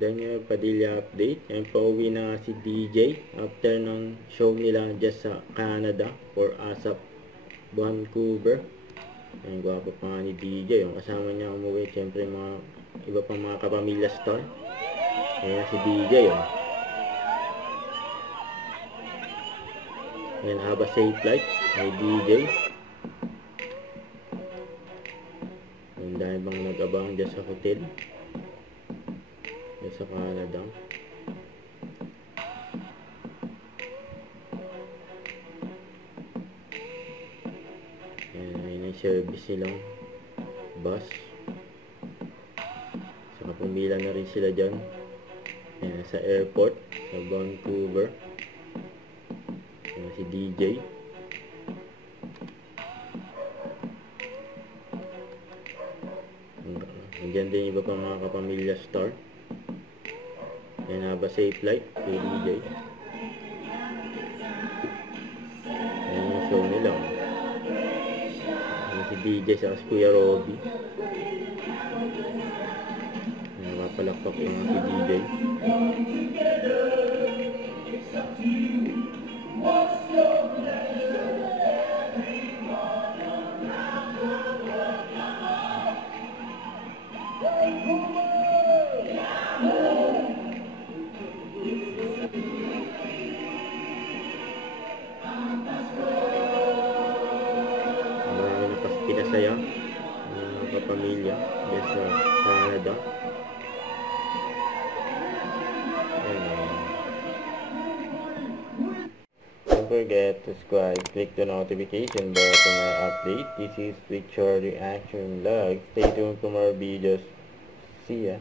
Daniel Padilla update. Yan, pauwi na si DJ after ng show nila just sa Canada for ASAP Vancouver. Yan, gwapo pa nga ni DJ. Yung kasama niya umuwi, syempre mga iba pang mga kapamilya star. Ayan si DJ. Yan, have a safe flight kay DJ. Yan, dahil bang nag-abang dyan sa hotel sa Canada. Ayan yung service nilang bus. Saka pumila na rin sila dyan. Ayan, sa airport sa Vancouver. Ayan si DJ. Nandiyan din iba pang mga kapamilya star. Yan, have a safe flight kay DJ. Yan yung show nila. Yan si DJ sa Kuya Robby. Yan, mapalakpak yung si DJ. Pinasaya ng kapamilya dyan sa Canada. Don't forget to subscribe, click the notification bell for my update. This is Picture Reaction Vlog. Stay tuned for more videos. See ya.